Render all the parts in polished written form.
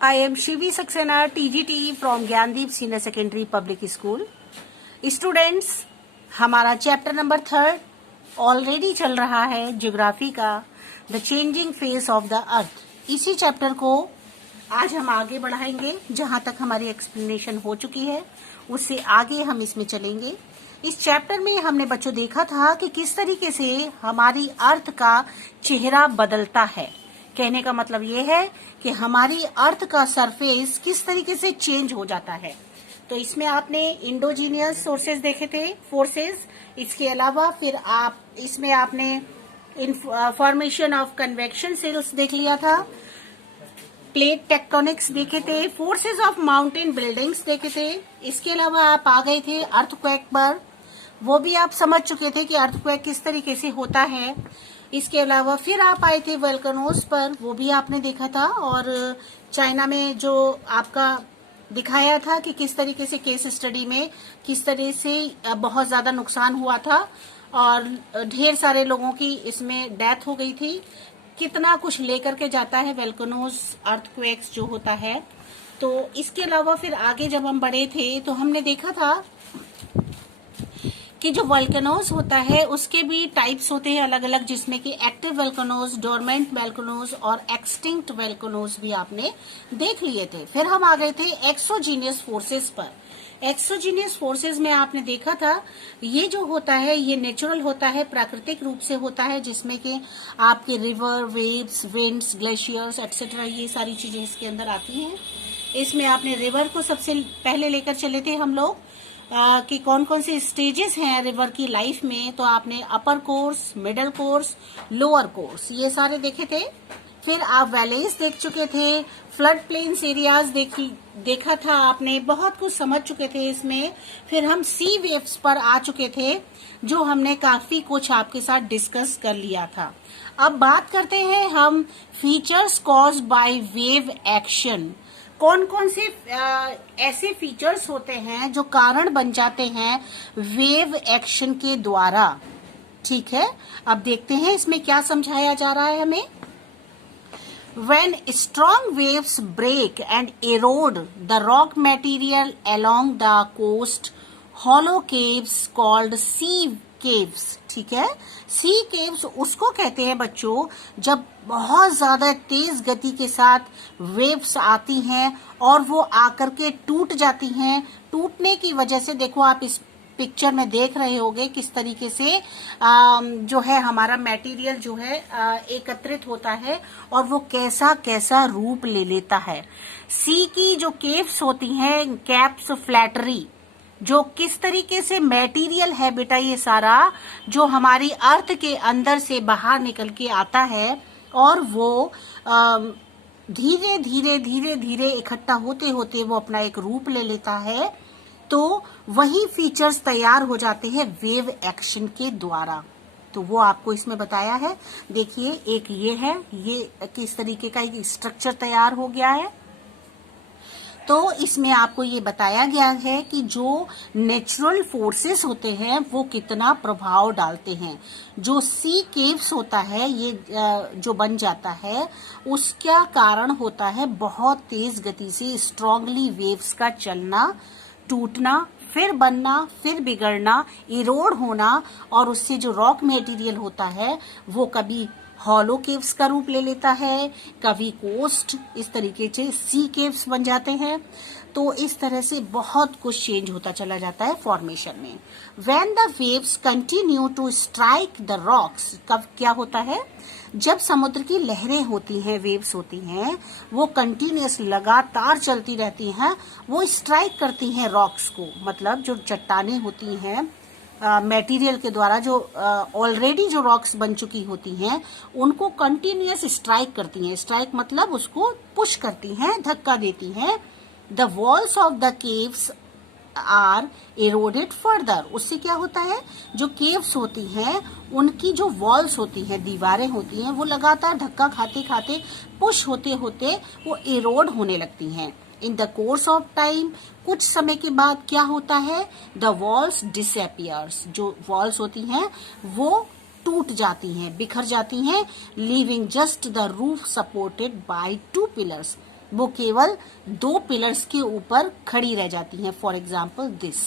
I am Shivi Saxena, TGT from Gyandeep Senior Secondary Public School. Students, हमारा chapter number 3 already चल रहा है geography का, the changing face of the earth. इसी chapter को आज हम आगे बढ़ाएंगे। जहां तक हमारी एक्सप्लेनेशन हो चुकी है उससे आगे हम इसमें चलेंगे। इस चैप्टर में हमने बच्चों देखा था कि किस तरीके से हमारी अर्थ का चेहरा बदलता है। कहने का मतलब ये है कि हमारी अर्थ का सरफेस किस तरीके से चेंज हो जाता है। तो इसमें आपने इंडोजीनियस सोर्सेज देखे थे, फोर्सेस। इसके अलावा फिर इसमें आपने फॉर्मेशन ऑफ कन्वेक्शन सेल्स देख लिया था, प्लेट टेक्टोनिक्स देखे थे, फोर्सेस ऑफ माउंटेन बिल्डिंग्स देखे थे। इसके अलावा आप आ गए थे अर्थक्वेक पर, वो भी आप समझ चुके थे कि अर्थक्वेक किस तरीके से होता है। इसके अलावा फिर आप आए थे वोल्केनोज पर, वो भी आपने देखा था। और चाइना में जो आपका दिखाया था कि किस तरीके से केस स्टडी में किस तरह से बहुत ज्यादा नुकसान हुआ था और ढेर सारे लोगों की इसमें डेथ हो गई थी। कितना कुछ लेकर के जाता है वोल्केनोज, अर्थक्वेक्स जो होता है। तो इसके अलावा फिर आगे जब हम बढ़े थे तो हमने देखा था कि जो वोल्केनोज होता है उसके भी टाइप्स होते हैं अलग अलग, जिसमें कि एक्टिव वोल्केनोज, डोरमेंट वोल्केनोज और एक्सटिंक्ट वोल्केनोज भी आपने देख लिए थे। फिर हम आ गए थे एक्सोजीनियस फोर्सेस पर। एक्सोजीनियस फोर्सेस में आपने देखा था ये जो होता है ये नेचुरल होता है, प्राकृतिक रूप से होता है, जिसमें कि आपके river, waves, winds, glaciers etcetera ये सारी चीजें इसके अंदर आती हैं। इसमें आपने रिवर को सबसे पहले लेकर चले थे हम लोग कि कौन कौन से स्टेजेस हैं रिवर की लाइफ में। तो आपने upper course, middle course, lower course ये सारे देखे थे। फिर आप वैलीज देख चुके थे, फ्लड प्लेन्स एरियाज देखा था आपने, बहुत कुछ समझ चुके थे इसमें। फिर हम सी वेव्स पर आ चुके थे, जो हमने काफी कुछ आपके साथ डिस्कस कर लिया था। अब बात करते हैं हम features caused by wave action. कौन कौन से ऐसे फीचर्स होते हैं जो कारण बन जाते हैं वेव एक्शन के द्वारा। ठीक है, अब देखते हैं इसमें क्या समझाया जा रहा है हमें। When strong waves break and erode the rock material along the coast, hollow caves called sea caves, ठीक है। सी केव्स उसको कहते हैं बच्चों जब बहुत ज्यादा तेज गति के साथ वेव्स आती हैं और वो आकर के टूट जाती हैं। टूटने की वजह से देखो आप इस पिक्चर में देख रहे होंगे किस तरीके से जो है हमारा मटेरियल जो है एकत्रित होता है और वो कैसा कैसा रूप ले लेता है। सी की जो केव्स होती हैं, कैप्स फ्लैटरी, जो किस तरीके से मटेरियल है बेटा ये सारा जो हमारी अर्थ के अंदर से बाहर निकल के आता है और वो धीरे धीरे धीरे धीरे इकट्ठा होते होते वो अपना एक रूप ले लेता है। तो वही फीचर्स तैयार हो जाते हैं वेव एक्शन के द्वारा। तो वो आपको इसमें बताया है। देखिए एक ये है, ये किस तरीके का एक स्ट्रक्चर तैयार हो गया है। तो इसमें आपको ये बताया गया है कि जो नेचुरल फोर्सेस होते हैं वो कितना प्रभाव डालते हैं। जो सी केव्स होता है ये जो बन जाता है उसका कारण होता है बहुत तेज गति से स्ट्रांगली वेव्स का चलना, टूटना, फिर बनना, फिर बिगड़ना, इरोड होना, और उससे जो रॉक मटेरियल होता है वो कभी हॉलो केव्स का रूप ले लेता है, कभी कोस्ट, इस तरीके से सी केव्स बन जाते हैं। तो इस तरह से बहुत कुछ चेंज होता चला जाता है फॉर्मेशन में। When the waves continue to strike the rocks, कब क्या होता है जब समुद्र की लहरें होती हैं, वेव्स होती हैं, वो कंटिन्यूअस लगातार चलती रहती हैं, वो स्ट्राइक करती हैं रॉक्स को, मतलब जो चट्टानें होती हैं मटेरियल के द्वारा जो ऑलरेडी जो रॉक्स बन चुकी होती हैं उनको कंटिन्यूअस स्ट्राइक करती हैं। स्ट्राइक मतलब उसको पुश करती हैं, धक्का देती हैं। The walls of the caves are eroded further. उससे क्या होता है जो केव्स होती हैं उनकी जो वॉल्स होती हैं, दीवारें होती हैं, वो लगातार धक्का खाते खाते पुश होते होते वो एरोड होने लगती हैं। In the course of time, कुछ समय के बाद क्या होता है, द वॉल्स डिसअपियर्स, जो वॉल्स होती हैं वो टूट जाती हैं, बिखर जाती हैं, leaving just the roof supported by 2 pillars. वो केवल 2 पिलर्स के ऊपर खड़ी रह जाती हैं। फॉर एग्जाम्पल दिस,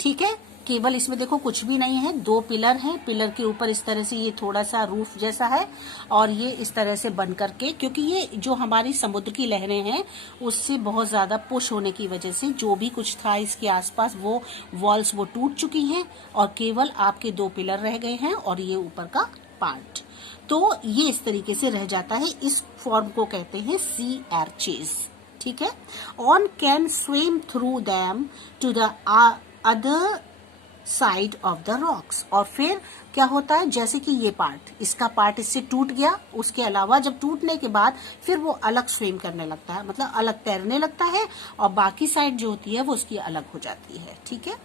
ठीक है, केवल इसमें देखो कुछ भी नहीं है, 2 पिलर हैं, पिलर के ऊपर इस तरह से ये थोड़ा सा रूफ जैसा है और ये इस तरह से बन करके, क्योंकि ये जो हमारी समुद्र की लहरें हैं उससे बहुत ज्यादा पुश होने की वजह से जो भी कुछ था इसके आसपास वो वॉल्स वो टूट चुकी हैं और केवल आपके 2 पिलर रह गए हैं और ये ऊपर का पार्ट। तो ये इस तरीके से रह जाता है, इस फॉर्म को कहते हैं सी आर्चेज, ठीक है। One can swim through them to the other side of the rocks. और फिर क्या होता है, जैसे कि ये पार्ट, इसका पार्ट इससे टूट गया, उसके अलावा जब टूटने के बाद फिर वो अलग स्विम करने लगता है, मतलब अलग तैरने लगता है और बाकी साइड जो होती है वो उसकी अलग हो जाती है, ठीक है।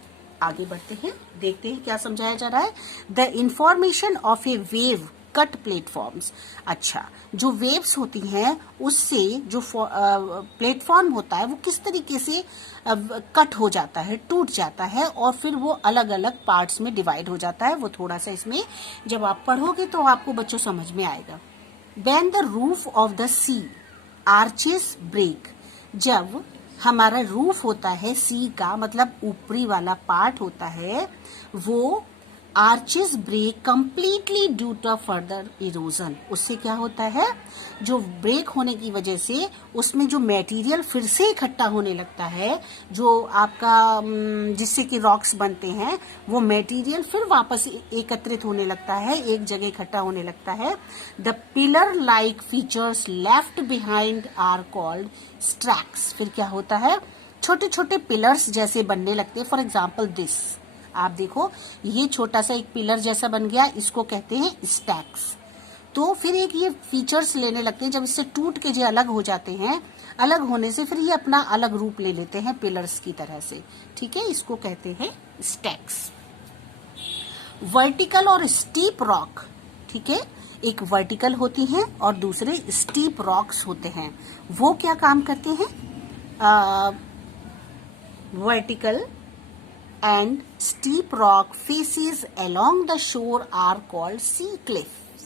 आगे बढ़ते हैं, देखते हैं क्या समझाया जा रहा है। The information of A wave cut platforms. अच्छा, जो वेव्स होती हैं उससे जो प्लेटफॉर्म होता है वो किस तरीके से कट हो जाता है, टूट जाता है और फिर वो अलग अलग पार्ट्स में डिवाइड हो जाता है। वो थोड़ा सा इसमें जब आप पढ़ोगे तो आपको बच्चों समझ में आएगा। When the roof of the sea arches break, जब हमारा रूफ होता है सी का, मतलब ऊपरी वाला पार्ट होता है, वो arches break completely due to further erosion. उससे क्या होता है, जो ब्रेक होने की वजह से उसमें जो मटेरियल फिर से इकट्ठा होने लगता है, जो आपका जिससे कि रॉक्स बनते हैं, वो मटेरियल फिर वापस एकत्रित होने लगता है, एक जगह इकट्ठा होने लगता है। The pillar like features left behind are called stacks. फिर क्या होता है, छोटे छोटे पिलर्स जैसे बनने लगते हैं। फॉर एग्जाम्पल दिस, आप देखो ये छोटा सा एक पिलर जैसा बन गया, इसको कहते हैं स्टैक्स। तो फिर एक ये फीचर्स लेने लगते हैं, जब इससे टूट के जो अलग हो जाते हैं, अलग होने से फिर ये अपना अलग रूप ले लेते हैं पिलर्स की तरह से, ठीक है, इसको कहते हैं स्टैक्स। वर्टिकल और स्टीप रॉक, ठीक है, एक वर्टिकल होती हैं और दूसरे स्टीप रॉक्स होते हैं। वो क्या काम करते हैं, vertical and steep rock faces along the shore are called sea cliffs.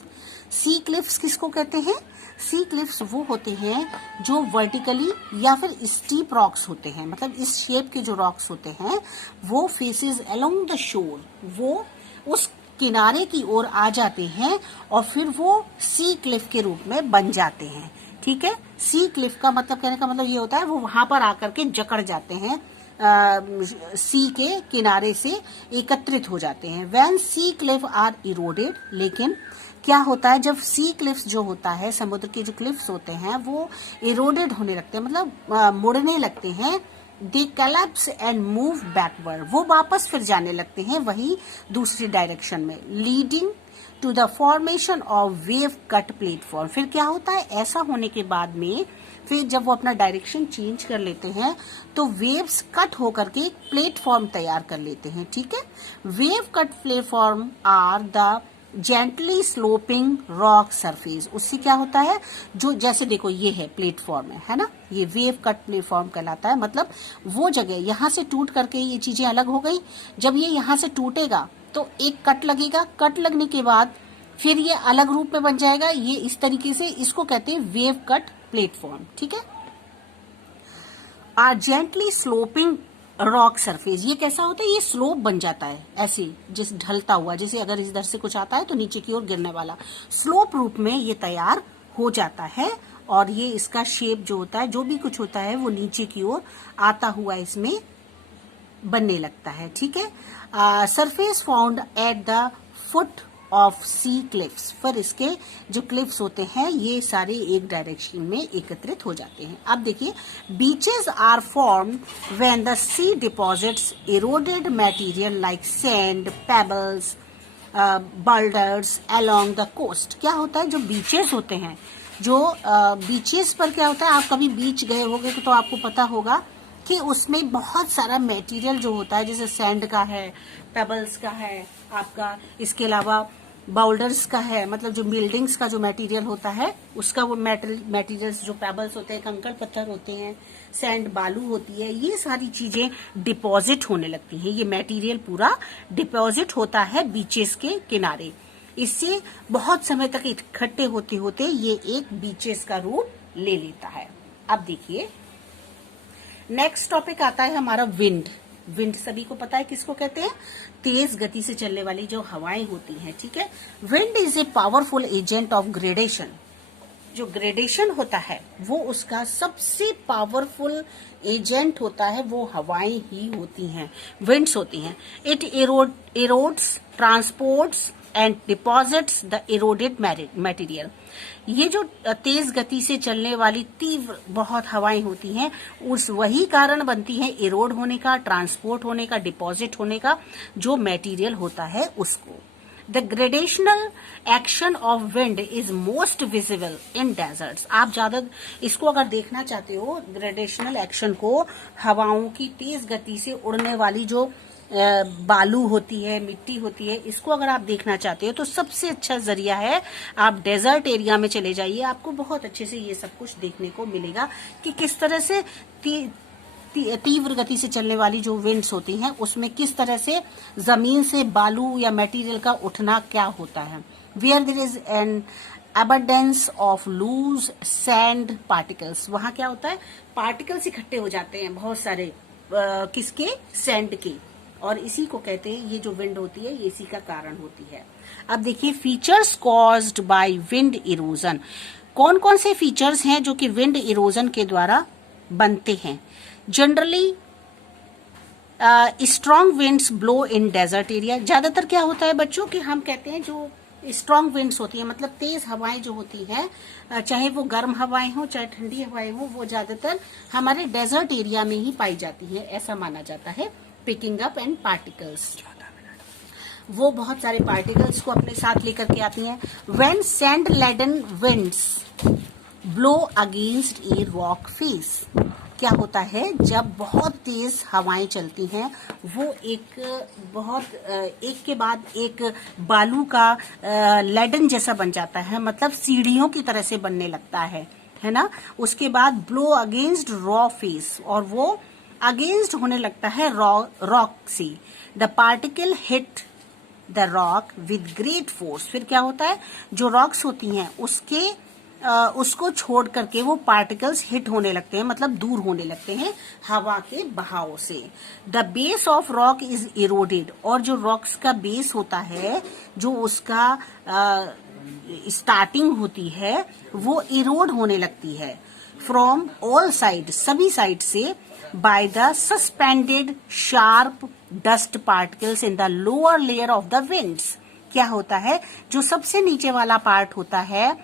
sea cliffs किसको कहते हैं, sea cliffs वो होते हैं जो वर्टिकली या फिर स्टीप रॉक्स होते हैं, मतलब इस शेप के जो रॉक्स होते हैं वो फेसेस along the shore, वो उस किनारे की ओर आ जाते हैं और फिर वो सी क्लिफ के रूप में बन जाते हैं, ठीक है। सी क्लिफ का मतलब, कहने का मतलब ये होता है वो वहां पर आकर के जकड़ जाते हैं, सी के किनारे से एकत्रित हो जाते हैं। When sea cliff are eroded, लेकिन क्या होता है जब सी क्लिफ्स जो होता है, समुद्र के जो क्लिफ्स होते हैं वो इरोडेड होने लगते हैं, मतलब मुड़ने लगते हैं। दे कलेप्स एंड मूव बैकवर्ड, वो वापस फिर जाने लगते हैं वही दूसरी डायरेक्शन में, leading to the formation of wave cut platform. फिर क्या होता है, ऐसा होने के बाद में फिर जब वो अपना डायरेक्शन चेंज कर लेते हैं तो वेव्स कट होकर के एक प्लेटफॉर्म तैयार कर लेते हैं, ठीक है। Wave cut platform are the gently sloping rock surface. उससे क्या होता है, जो जैसे देखो ये है प्लेटफॉर्म है ना, ये वेव कट प्लेटफॉर्म कहलाता है। मतलब वो जगह यहाँ से टूट करके ये चीजें अलग हो गई, जब ये यहाँ से टूटेगा तो एक कट लगेगा, कट लगने के बाद फिर ये अलग रूप में बन जाएगा, ये इस तरीके से, इसको कहते हैं वेव कट प्लेटफॉर्म, ठीक है। Are gently sloping rock surface, ये कैसा होता है, ये स्लोप बन जाता है ऐसे, जैसे ढलता हुआ, जैसे अगर इधर से कुछ आता है तो नीचे की ओर गिरने वाला, स्लोप रूप में ये तैयार हो जाता है और ये इसका शेप जो होता है, जो भी कुछ होता है वो नीचे की ओर आता हुआ इसमें बनने लगता है, ठीक है। Surface found at the foot of sea cliffs, पर इसके जो क्लिफ्स होते हैं ये सारे एक डायरेक्शन में एकत्रित हो जाते हैं। अब देखिए, beaches are formed when the sea deposits eroded material like sand, pebbles, boulders along the coast. क्या होता है, जो बीचेस होते हैं, जो बीचेस पर क्या होता है, आप कभी बीच गए होंगे तो आपको पता होगा कि उसमें बहुत सारा मटेरियल जो होता है, जैसे सैंड का है, पेबल्स का है आपका, इसके अलावा बाउल्डर्स का है, मतलब जो बिल्डिंग्स का जो मटेरियल होता है उसका, वो मटेरियल्स जो पेबल्स होते हैं, कंकड़ पत्थर होते हैं, सैंड बालू होती है, ये सारी चीजें डिपॉजिट होने लगती हैं। ये मटेरियल पूरा डिपॉजिट होता है बीचेस के किनारे, इससे बहुत समय तक इकट्ठे होते होते ये एक बीचेस का रूप ले लेता है। अब देखिए नेक्स्ट टॉपिक आता है हमारा विंड। विंड सभी को पता है किसको कहते हैं, तेज गति से चलने वाली जो हवाएं होती हैं, ठीक है। Wind is a powerful agent of gradation. जो ग्रेडेशन होता है वो उसका सबसे पावरफुल एजेंट होता है, वो हवाएं ही होती हैं, विंड्स होती हैं। It erodes, transports and deposits the eroded material. ये जो तेज गति से चलने वाली तीव्र बहुत हवाएं होती हैं, उस वही कारण बनती है इरोड होने का, ट्रांसपोर्ट होने का, डिपॉजिट होने का, जो मटेरियल होता है उसको। The gradational action of wind is most visible in deserts। आप ज्यादा इसको अगर देखना चाहते हो, ग्रेडेशनल एक्शन को, हवाओं की तेज गति से उड़ने वाली जो बालू होती है, मिट्टी होती है, इसको अगर आप देखना चाहते हो तो सबसे अच्छा जरिया है आप डेजर्ट एरिया में चले जाइए। आपको बहुत अच्छे से ये सब कुछ देखने को मिलेगा कि किस तरह से तीव्र गति से चलने वाली जो विंड्स होती हैं उसमें किस तरह से जमीन से बालू या मटेरियल का उठना क्या होता है। Where there is an abundance of loose sand particles, वहां क्या होता है, पार्टिकल्स इकट्ठे हो जाते हैं बहुत सारे, किसके, सैंड के, और इसी को कहते हैं, ये जो विंड होती है ये इसी का कारण होती है। अब देखिए features caused by wind erosion. कौन कौन से फीचर्स हैं जो कि विंड इरोजन के द्वारा बनते हैं। Generally strong winds blow in desert area. ज्यादातर क्या होता है बच्चों कि हम कहते हैं जो स्ट्रॉन्ग विंड्स होती हैं, मतलब तेज हवाएं जो होती हैं, चाहे वो गर्म हवाएं हो चाहे ठंडी हवाएं हो, वो ज्यादातर हमारे डेजर्ट एरिया में ही पाई जाती हैं, ऐसा माना जाता है। पिकिंग अप एंड पार्टिकल्स, वो बहुत सारे पार्टिकल्स को अपने साथ लेकर के आती हैं। When sand laden winds blow against a rock face, क्या होता है जब बहुत तेज हवाएं चलती हैं, वो एक के बाद एक बालू का लेडन जैसा बन जाता है, मतलब सीढ़ियों की तरह से बनने लगता है ना। उसके बाद ब्लो अगेंस्ट रॉ फेस, और वो अगेंस्ट होने लगता है रॉक से। The particle hit the rock with great force. फिर क्या होता है, जो रॉक्स होती हैं उसको छोड़ करके वो पार्टिकल्स हिट होने लगते हैं, मतलब दूर होने लगते हैं हवा के बहाव से। The base of rock is eroded, और जो रॉक्स का बेस होता है, जो उसका स्टार्टिंग होती है, वो इरोड होने लगती है फ्रॉम ऑल साइड, सभी साइड से, by the suspended sharp dust particles in the lower layer of the winds. क्या होता है, जो सबसे नीचे वाला पार्ट होता है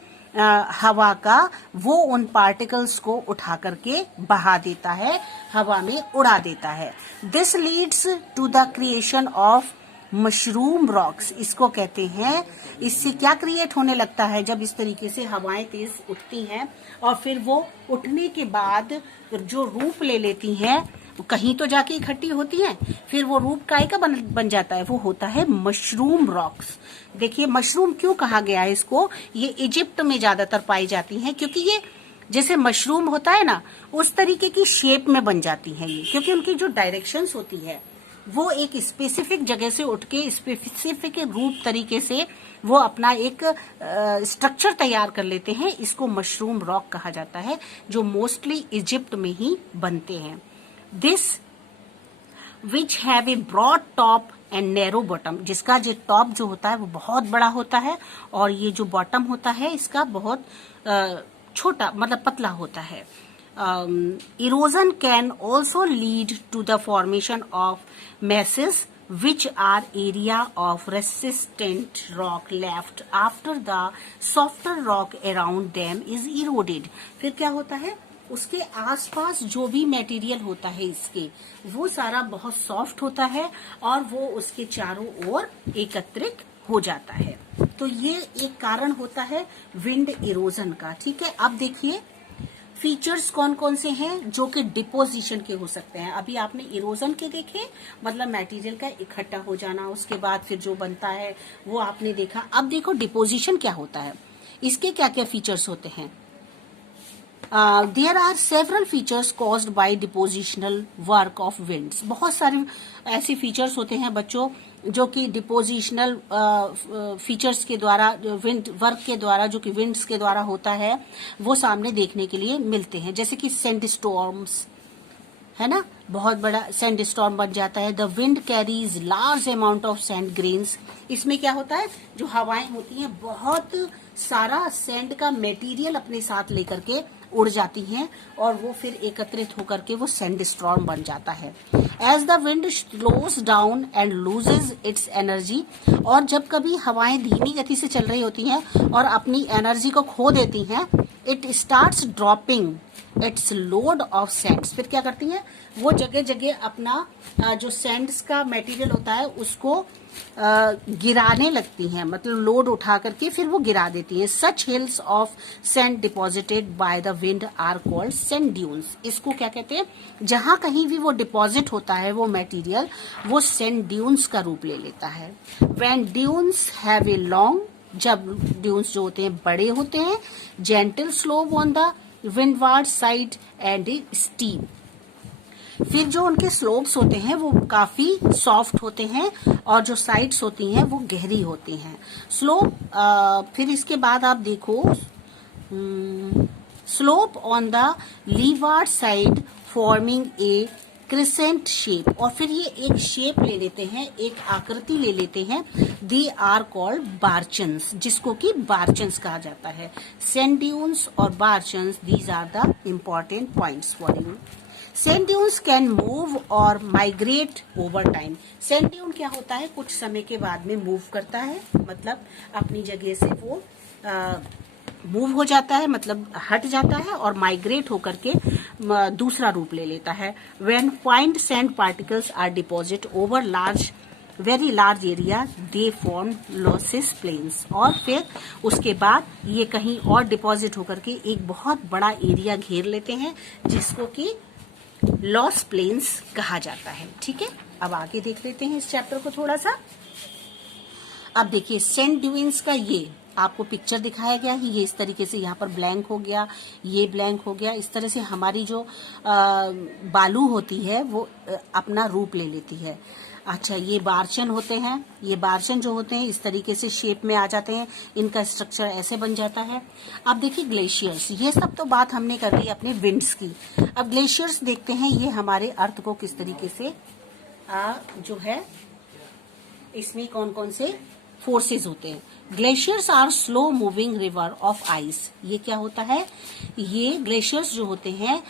हवा का, वो उन पार्टिकल्स को उठा करके बहा देता है, हवा में उड़ा देता है। This leads to the creation of mushroom rocks. इसको कहते हैं, इससे क्या क्रिएट होने लगता है, जब इस तरीके से हवाएं तेज उठती हैं और फिर वो उठने के बाद जो रूप ले लेती हैं, कहीं तो जाके इकट्ठी होती हैं, फिर वो रूप काय का बन जाता है, वो होता है मशरूम रॉक्स। देखिए मशरूम क्यों कहा गया है इसको, ये इजिप्ट में ज्यादातर पाई जाती हैं, क्योंकि ये जैसे मशरूम होता है ना, उस तरीके की शेप में बन जाती हैं ये, क्योंकि उनकी जो डायरेक्शंस होती है वो एक स्पेसिफिक जगह से उठ के स्पेसिफिक रूप तरीके से वो अपना एक स्ट्रक्चर तैयार कर लेते हैं। इसको मशरूम रॉक कहा जाता है, जो मोस्टली इजिप्ट में ही बनते हैं। This which have a broad top and narrow bottom, जिसका जो टॉप जो होता है वो बहुत बड़ा होता है, और ये जो बॉटम होता है इसका बहुत छोटा, मतलब पतला होता है। Erosion can also lead to the formation of masses which are area of resistant rock left after the softer rock around them is eroded। फिर क्या होता है, उसके आसपास जो भी मटेरियल होता है इसके, वो सारा बहुत सॉफ्ट होता है और वो उसके चारों ओर एकत्रित हो जाता है। तो ये एक कारण होता है विंड इरोजन का, ठीक है। अब देखिए फीचर्स कौन कौन से हैं जो कि डिपोजिशन के हो सकते हैं। अभी आपने इरोजन के देखे, मतलब मटेरियल का इकट्ठा हो जाना, उसके बाद फिर जो बनता है वो आपने देखा। अब देखो डिपोजिशन क्या होता है, इसके क्या क्या फीचर्स होते हैं। There are several features caused by depositional work of winds. बहुत सारे ऐसे फीचर्स होते हैं बच्चों जो कि डिपोजिशनल फीचर्स के द्वारा, विंड वर्क के द्वारा, जो कि विंड्स के द्वारा होता है, वो सामने देखने के लिए मिलते हैं। जैसे कि सैंड स्टॉर्म्स है ना, बहुत बड़ा सैंड स्टॉर्म बन जाता है। The wind carries large amount of sand grains. इसमें क्या होता है, जो हवाएं होती हैं बहुत सारा सैंड का मटेरियल अपने साथ लेकर के उड़ जाती हैं और वो फिर एकत्रित होकर के वो सैंड स्टॉर्म बन जाता है। As the wind slows down and loses its energy, और जब कभी हवाएं धीमी गति से चल रही होती हैं और अपनी एनर्जी को खो देती हैं, it starts dropping it's load of Sands. फिर क्या करती हैं, वो जगह जगह अपना जो सैंड्स का मटेरियल होता है उसको गिराने लगती हैं, मतलब लोड उठा करके फिर वो गिरा देती हैं। Such hills of sand deposited by the wind are called sand dunes. इसको क्या कहते हैं, जहां कहीं भी वो डिपॉजिट होता है वो मटेरियल, वो सैंड ड्यून्स का रूप ले लेता है। When dunes have a long, जब ड्यून्स जो होते हैं बड़े होते हैं, gentle slope on the windward side and steep. फिर जो उनके स्लोप्स होते हैं वो काफी सॉफ्ट होते हैं और जो साइड्स होती हैं वो गहरी होती हैं। स्लोप, फिर इसके बाद आप देखो, slope on the leeward side forming a crescent shape, और फिर ये एक शेप ले लेते हैं, एक आकृति ले लेते हैं। दे आर कॉल्ड बार्चन्स, जिसको कि बार्चन्स कहा जाता है। सैंड ड्यून्स और barchans, these are the important points for you. Sand dunes can move और migrate over time. Sand dune क्या होता है, कुछ समय के बाद में मूव करता है, मतलब अपनी जगह से वो मूव हो जाता है, मतलब हट जाता है, और माइग्रेट होकर के दूसरा रूप ले लेता है। When fine sand particles are deposit over large very large area, they form loess plains, और फिर उसके बाद ये कहीं और डिपॉजिट होकर के एक बहुत बड़ा एरिया घेर लेते हैं, जिसको कि लॉस प्लेन्स कहा जाता है। ठीक है, अब आगे देख लेते हैं इस चैप्टर को थोड़ा सा। अब देखिए सैंड ड्यून्स का ये आपको पिक्चर दिखाया गया है, ये इस तरीके से यहाँ पर ब्लैंक हो गया, ये ब्लैंक हो गया। इस तरह से हमारी जो बालू होती है वो अपना रूप ले लेती है। अच्छा, ये बार्चन होते हैं, ये बार्चन जो होते हैं इस तरीके से शेप में आ जाते हैं, इनका स्ट्रक्चर ऐसे बन जाता है। अब देखिए ग्लेशियर्स, ये सब तो बात हमने कर ली अपने विंड्स की। अब ग्लेशियर्स देखते हैं, ये हमारे अर्थ को किस तरीके से जो है इसमें कौन कौन से फोर्सेस होते हैं। Glaciers are slow moving river of ice. ये क्या होता है, ये ग्लेशियर्स जो होते हैं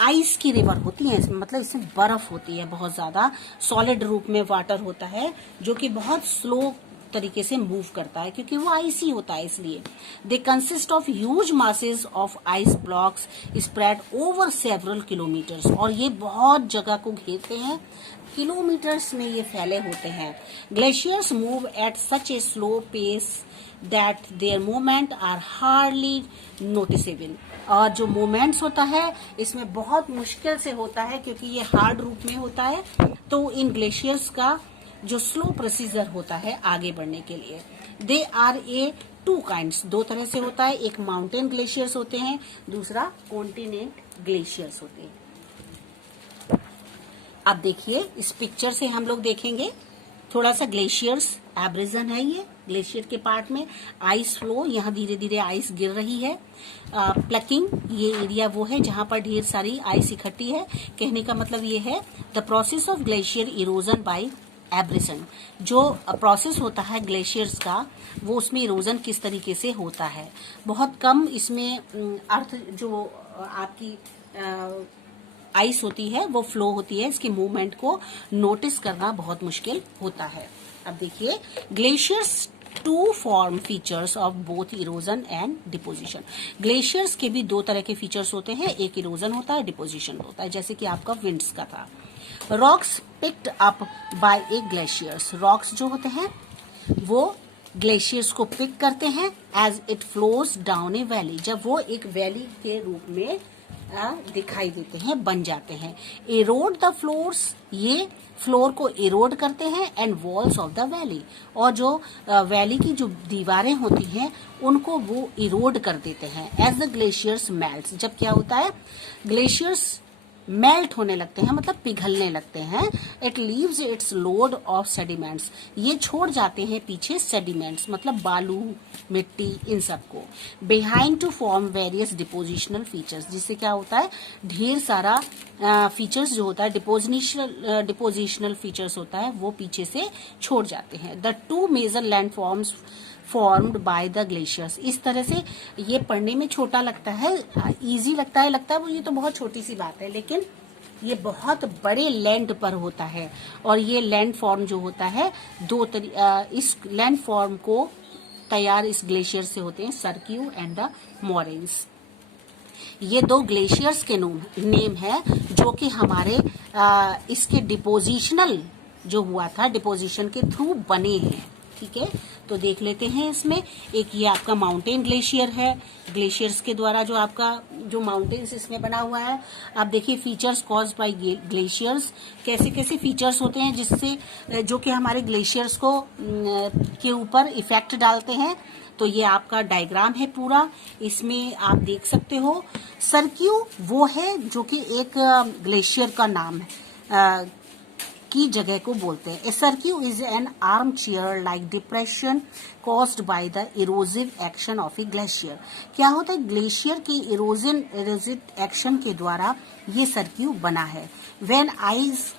आइस की रिवर होती है, मतलब इसमें बर्फ होती है, बहुत ज्यादा सॉलिड रूप में वाटर होता है, जो कि बहुत स्लो तरीके से मूव करता है क्योंकि वो आइसी होता है। इसलिए they consist of huge masses of ice blocks spread over several kilometres, और ये बहुत जगह को घेरते हैं, किलोमीटर्स में ये फैले होते हैं। Glaciers move at such a slow pace that their movement are hardly noticeable, और जो मूवमेंट्स होता है इसमें बहुत मुश्किल से होता है क्योंकि ये हार्ड रूप में होता है। तो इन ग्लेशियर्स का जो स्लो प्रोसीजर होता है आगे बढ़ने के लिए, they are a two kinds, दो तरह से होता है, एक माउंटेन ग्लेशियर्स होते हैं, दूसरा कॉन्टिनेंट ग्लेशियर्स होते हैं। अब देखिए इस पिक्चर से हम लोग देखेंगे थोड़ा सा ग्लेशियर्स एब्रेजन है, ये ग्लेशियर के पार्ट में आइस फ्लो, यहाँ धीरे धीरे आइस गिर रही है। प्लकिंग, ये एरिया वो है जहां पर ढेर सारी आइस इकट्ठी है। कहने का मतलब ये है the process of glacier erosion by abrasion, जो प्रोसेस होता है ग्लेशियर्स का वो उसमें इरोजन किस तरीके से होता है। बहुत कम इसमें अर्थ जो आपकी आइस होती है वो फ्लो होती है, इसके मूवमेंट को नोटिस करना बहुत मुश्किल होता है। अब देखिए glaciers to form features of both erosion and deposition. Glaciers के भी दो तरह के फीचर्स होते हैं, एक इरोजन होता है, डिपोजिशन होता है, जैसे कि आपका विंड्स का था। Rocks picked up by a glaciers, rocks जो होते हैं वो ग्लेशियर्स को पिक करते हैं as it flows down a valley, जब वो एक वैली के रूप में दिखाई देते हैं, बन जाते हैं। एरोड द फ्लोर्स, ये फ्लोर को एरोड करते हैं, and walls of the valley, और जो वैली की जो दीवारें होती हैं उनको वो इरोड कर देते हैं। एज द ग्लेशियर्स मेल्ट्स, जब क्या होता है ग्लेशियर्स मेल्ट होने लगते हैं, मतलब पिघलने लगते हैं। It leaves it's load of sediments, ये छोड़ जाते हैं पीछे सेडिमेंट्स, मतलब बालू, मिट्टी, इन सबको। Behind to form various depositional features, जिससे क्या होता है, ढेर सारा फीचर्स जो होता है, डिपोजिशनल फीचर्स होता है, वो पीछे से छोड़ जाते हैं। The two major landforms formed by the glaciers, इस तरह से ये पढ़ने में छोटा लगता है, इजी लगता है वो ये तो बहुत छोटी सी बात है, लेकिन ये बहुत बड़े लैंड पर होता है। और ये लैंड फॉर्म जो होता है इस लैंड फॉर्म को तैयार इस ग्लेशियर से होते हैं, सरक्यू एंड द मोरेन्स। ये दो ग्लेशियर्स के नेम है जो कि हमारे इसके डिपोजिशनल जो हुआ था, डिपोजिशन के थ्रू बने हैं। ठीक है, तो देख लेते हैं इसमें। एक ये आपका माउंटेन ग्लेशियर है, ग्लेशियर्स के द्वारा जो आपका जो माउंटेन्स इसमें बना हुआ है। आप देखिए फीचर्स कॉज्ड बाय ग्लेशियर्स, कैसे कैसे फीचर्स होते हैं जिससे जो कि हमारे ग्लेशियर्स को के ऊपर इफेक्ट डालते हैं। तो ये आपका डायग्राम है पूरा, इसमें आप देख सकते हो। सरक्यू वो है जो कि एक ग्लेशियर का नाम है, की जगह को बोलते हैं। A cirque is an armchair like depression caused by the erosive action of a glacier. क्या होता है, ग्लेशियर की इरोजिव एक्शन के द्वारा ये सरक्यू बना है। When ice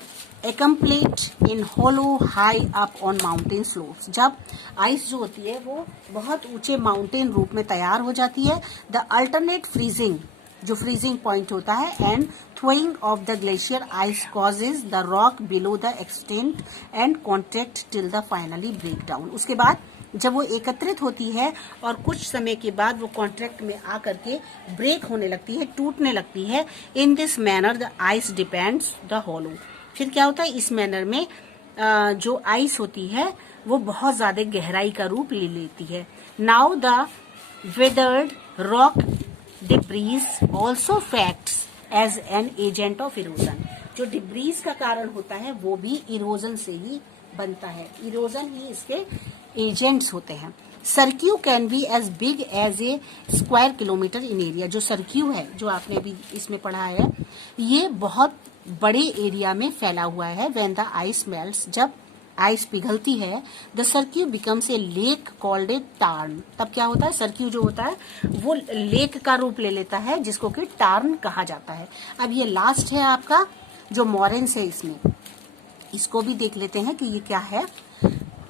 accumulate in hollow high up on mountain slopes, जब आइस जो होती है वो बहुत ऊंचे माउंटेन रूप में तैयार हो जाती है। द अल्टरनेट फ्रीजिंग, जो फ्रीजिंग पॉइंट होता है, and throwing of the glacier ice causes the rock below the extent and contract till the finally break down. उसके बाद जब वो एकत्रित होती है और कुछ समय के बाद वो कॉन्ट्रैक्ट में आकर के ब्रेक होने लगती है, टूटने लगती है। In this manner the ice depends the hollow. फिर क्या होता है, इस मैनर में जो आइस होती है वो बहुत ज्यादा गहराई का रूप ले लेती है। Now the weathered rock debris also acts as an agent of erosion. जो डिब्रीज का कारण होता है वो भी इरोजन से ही बनता है, इरोजन ही इसके एजेंट्स होते हैं। Cirque can be as big as a square kilometre in area. जो सरक्यू है जो आपने अभी इसमें पढ़ा है, ये बहुत बड़े एरिया में फैला हुआ है। व्हेन द आइस मेल्ट्स, जब आइस पिघलती है, the cirque becomes a lake called a tarn. तब क्या होता है, सरक्यू जो होता है वो लेक का रूप ले लेता है, जिसको कि टार्न कहा जाता है। अब ये लास्ट है आपका जो मोरेन्स है, इसमें इसको भी देख लेते हैं कि ये क्या है।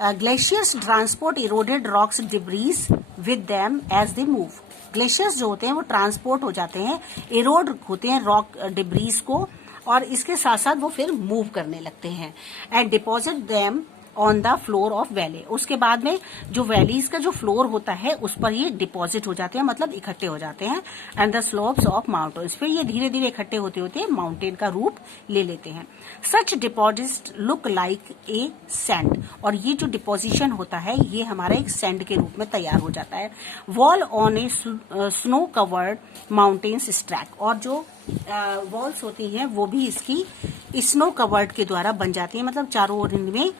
Glaciers transport eroded rocks debris with them as they move. Glaciers जो होते हैं वो ट्रांसपोर्ट हो जाते हैं, इरोड होते हैं रॉक डिब्रीज को, और इसके साथ साथ वो फिर मूव करने लगते हैं। And deposit them on the floor of valley. उसके बाद में जो वैलीज का जो फ्लोर होता है उस पर ये डिपॉजिट हो जाते हैं, मतलब इकट्ठे हो जाते हैं। And the slopes of mountains, फिर ये धीरे धीरे इकट्ठे होते होते माउंटेन का रूप ले लेते हैं। Such deposit look like a sand, और ये जो डिपोजिशन होता है ये हमारा एक सैंड के रूप में तैयार हो जाता है। Wall on a snow covered mountains stack, और जो वॉल्स होती हैं वो भी इसकी स्नो कवर्ड के द्वारा बन जाती है, मतलब चारों ओर इनमें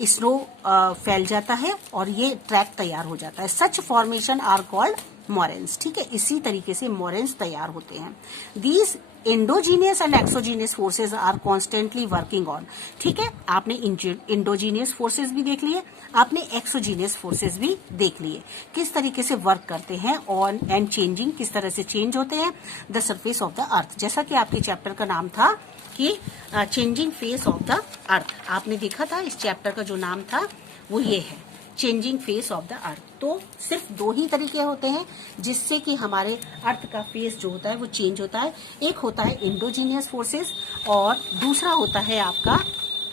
स्नो फैल जाता है और ये ट्रैक तैयार हो जाता है। Such formation are called moraines. ठीक है, इसी तरीके से मोरेन्स तैयार होते हैं। These endogenous and exogenous forces are constantly working on. ठीक है, आपने इंडोजीनियस फोर्सेज भी देख लिए, आपने एक्सोजीनियस फोर्सेज भी देख लिए, किस तरीके से वर्क करते हैं ऑन एंड चेंजिंग, किस तरह से चेंज होते हैं the surface of the earth. जैसा कि आपके चैप्टर का नाम था कि changing face of the earth, आपने देखा था इस चैप्टर का जो नाम था वो ये है, changing face of the earth. तो सिर्फ दो ही तरीके होते हैं जिससे कि हमारे अर्थ का फेस जो होता है वो चेंज होता है। एक होता है इंडोजीनियस फोर्सेस और दूसरा होता है आपका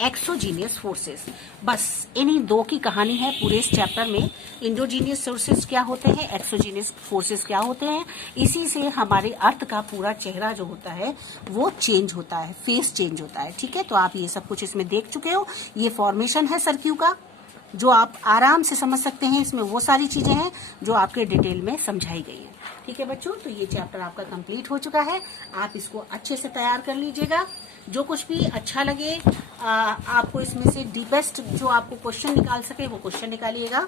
एक्सोजीनियस फोर्सेस। बस इन्हीं दो की कहानी है पूरे इस चैप्टर में। इंडोजीनियस फोर्सेस क्या होते हैं, एक्सोजीनियस फोर्सेस क्या होते हैं, इसी से हमारे अर्थ का पूरा चेहरा जो होता है वो चेंज होता है, फेस चेंज होता है। ठीक है, तो आप ये सब कुछ इसमें देख चुके हो। ये फॉर्मेशन है सरक्यू का जो आप आराम से समझ सकते हैं, इसमें वो सारी चीजें हैं जो आपके डिटेल में समझाई गई है। ठीक है बच्चों, तो ये चैप्टर आपका कंप्लीट हो चुका है। आप इसको अच्छे से तैयार कर लीजिएगा। जो कुछ भी अच्छा लगे आपको इसमें से डीपेस्ट जो आपको क्वेश्चन निकाल सके वो क्वेश्चन निकालिएगा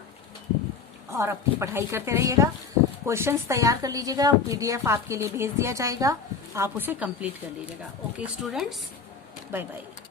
और अपनी पढ़ाई करते रहिएगा। क्वेश्चंस तैयार कर लीजिएगा, पीडीएफ आपके लिए भेज दिया जाएगा। आप उसे कंप्लीट कर लीजिएगा। Okay students, bye bye.